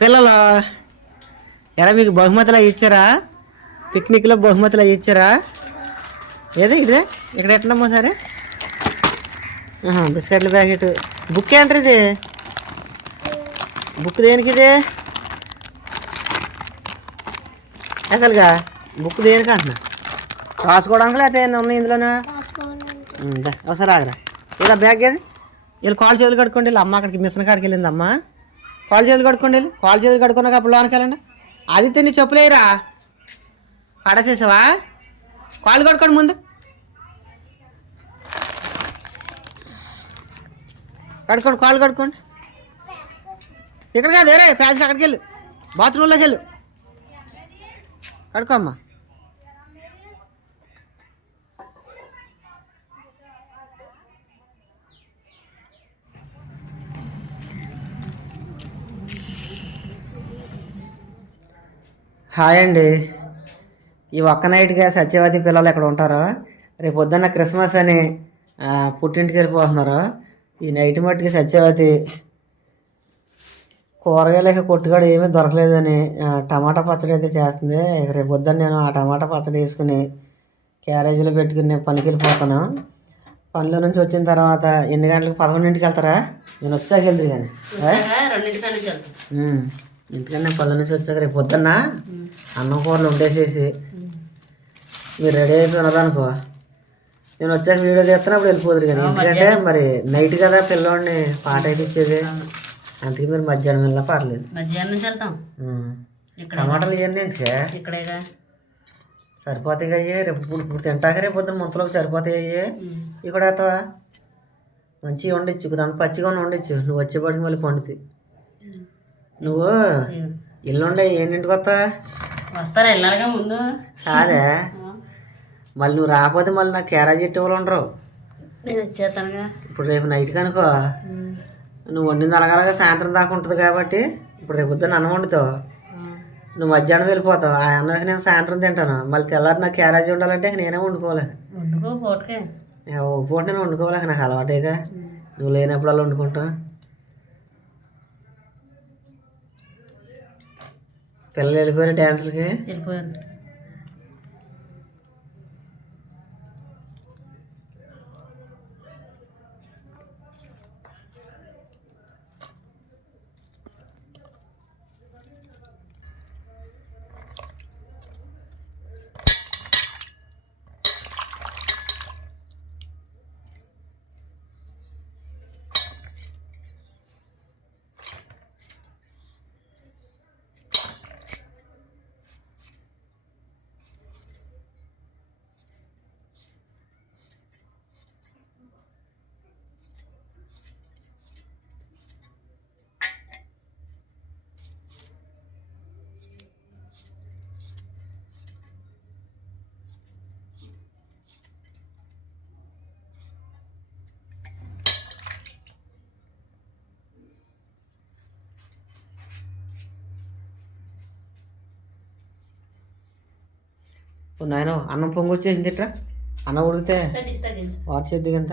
పిల్లలు ఎలా మీకు బహుమతులు అవి ఇచ్చారా? పిక్నిక్లో బహుమతులు అవి ఇచ్చారా? ఏదో ఇదే? ఇక్కడ ఎట్లమ్మా సరే? బిస్కెట్ల ప్యాకెట్. బుక్ ఏంటారు ఇది? బుక్ దేనికి ఇది? అసలుగా బుక్ దేనికి అంటున్నా? రాసుకోవడానికి లేకపోతే ఏమైనా ఉన్నాయి ఇందులోనా? ఒకసారి ఆగరా. ఇలా బ్యాగ్ ఏది? వీళ్ళు కాల్ చేతులు కడుక్కోండి వీళ్ళు అమ్మ అక్కడికి మిషన్ కాడికి వెళ్ళింది అమ్మ కాల్ చేతులు కడుక్కోండి వెళ్ళి. కాల్ చేతులు కడుక్కున్నాక అప్పుడు లోనికి వెళ్ళండి. ఆదిత్య నీ చెప్పులేరా పడసేసావా కాళ్ళు కడుక్కోండి ముందు. కడుక్కోండి కాళ్ళు కడుక్కోండి. ఇక్కడ కాదు రే ప్యాస్కి అక్కడికి వెళ్ళు. బాత్రూంలోకి వెళ్ళు. కడుక్కో హాయ్ అండి. ఈ ఒక్క నైట్గా సత్యవతి పిల్లలు ఎక్కడ ఉంటారో? రేపు పొద్దున్న క్రిస్మస్ అని పుట్టింటికి వెళ్ళిపోతున్నారు. ఈ నైట్ మట్టికి సత్యవతి కూరగాయలకి కొట్టుగాడు ఏమీ దొరకలేదని టమాటా పచ్చడి అయితే చేస్తుంది. ఇక రేపు పొద్దున్న నేను ఆ టమాటా పచ్చడి వేసుకుని క్యారేజీలో పెట్టుకుని నేను పనికి వెళ్ళిపోతాను పనిలో నుంచి వచ్చిన తర్వాత ఎన్ని గంటలకు పదకొండింటికి వెళ్తారా? నేను వచ్చాక వెళ్తారు కానీ. ఎందుకంటే నేను పల్లె నుంచి వచ్చాక రేపు పొద్దున్న అన్నం కూరలు వండేసేసి మీరు రెడీ అయిపోయినదనుకో నేను వచ్చాక వీడియో తీస్తాను అప్పుడు వెళ్ళిపోదురు కానీ. ఎందుకంటే మరి నైట్ కదా పిల్లోడిని పాట అయిపించేది అందుకే మీరు మధ్యాహ్నం వెళ్ళినా పర్లేదు. మధ్యాహ్నం నుంచి వెళ్తాం. టమాటాలు ఇవన్నీ ఎందుకే? ఇక్కడేగా. సరిపోతాయి అయ్యే. రేపు ఇప్పుడు ఇప్పుడు తింటాక రేపు పొద్దున్న ముంతలోకి సరిపోతాయి అయ్యే. ఇక్కడ వేస్తావా మంచిగా వండొచ్చు. దాని పచ్చిగా వండొచ్చు. నువ్వు వచ్చేపాటికి మళ్ళీ పండుతుంది నువ్వు ఇల్లు ఉండే ఏంటింటికి వస్తా? వస్తారా వెళ్ళాలిగా ముందు? కాదే. మళ్ళీ నువ్వు రాకపోతే మళ్ళీ నాకు క్యారేజ్ ఎట్టే వాళ్ళు ఉండరు. నేను వచ్చేస్తానుగా. ఇప్పుడు రేపు నైట్ కనుకో నువ్వు వండింది అనగలగా సాయంత్రం దాకా ఉంటుంది కాబట్టి ఇప్పుడు రేపు పొద్దున్న అన్నం వండుతావు. నువ్వు మధ్యాహ్నం వెళ్ళిపోతావు. ఆ అన్నకి నేను సాయంత్రం తింటాను. మళ్ళీ తెల్లారి నాకు క్యారేజ్ ఉండాలంటే నేనే వండుకోలేక వండుకో పూటకే. పూట నేను వండుకోలేక నాకు అలవాటేగా. నువ్వు లేనప్పుడు అలా వండుకుంటా పిల్లలు వెళ్ళిపోయారు డ్యాన్సులకి వెళ్ళిపోయారు. నాయన అన్నం పొంగు వచ్చేసింది ఇట్రా? అన్నం ఉడికితే తగ్గించు వాచ్ చేద్ది ఎంత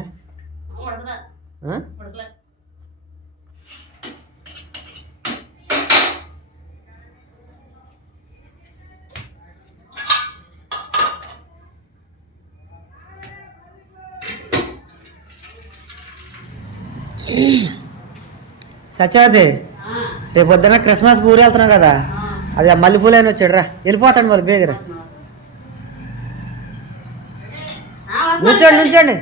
సత్యవతి రేపు పొద్దున్న క్రిస్మస్ ఊరు వెళ్తున్నావు కదా? అది ఆ మల్లెపూలు అయిన వచ్చాడు రా వెళ్ళిపోతాడు మరి బేగరా. నుంచోండి నుంచోండి.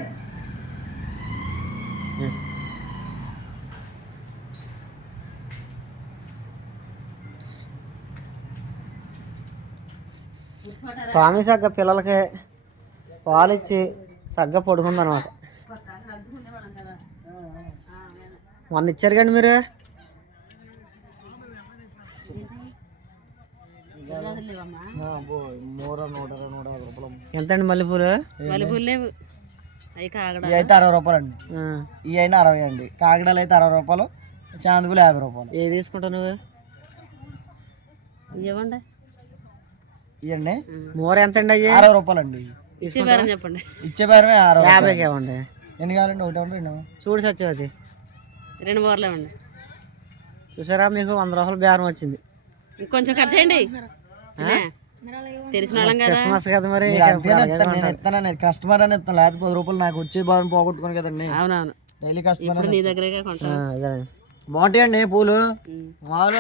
స్వామి సగ్గ పిల్లలకి పాలు ఇచ్చి సగ్గ పడుకుందనమాట మొన్న ఇచ్చారు కండి మీరు? ఎంత అండి మల్లెపూలు? లేవు ఇవి అయితే అరవై రూపాయలు అండి ఇవి అయినా అరవై అండి. కాకిడాలు అయితే అరవై రూపాయలు చాందుపులు యాభై రూపాయలు. ఏది తీసుకుంటావు నువ్వు? ఇవ్వండి. ఇవ్వండి మూర ఎంత అండి అయ్యి? అరవై రూపాయలు అండి ఇచ్చేవారని చెప్పండి. ఇచ్చే బేరమే అరవై యాభైకి ఇవ్వండి. ఎన్ని కావాలండి? ఒకటి ఒకటి రెండు చూడు సత్యవతి. రెండు బోర్లు ఇవ్వండి. చూసారా మీకు వంద రూపాయలు బేరం వచ్చింది. ఇంకొంచెం కట్ చేయండి. క్రిస్మస్ కదా మరి. కస్టమర్ అని ఇస్తాను లేకపోతే పది రూపాయలు నాకు వచ్చే బాగా పోగొట్టుకోను కదండి. అవునవును. డైలీ కస్టమర్ నీ దగ్గరే బాగుంటాయండి పూలు. మామూలు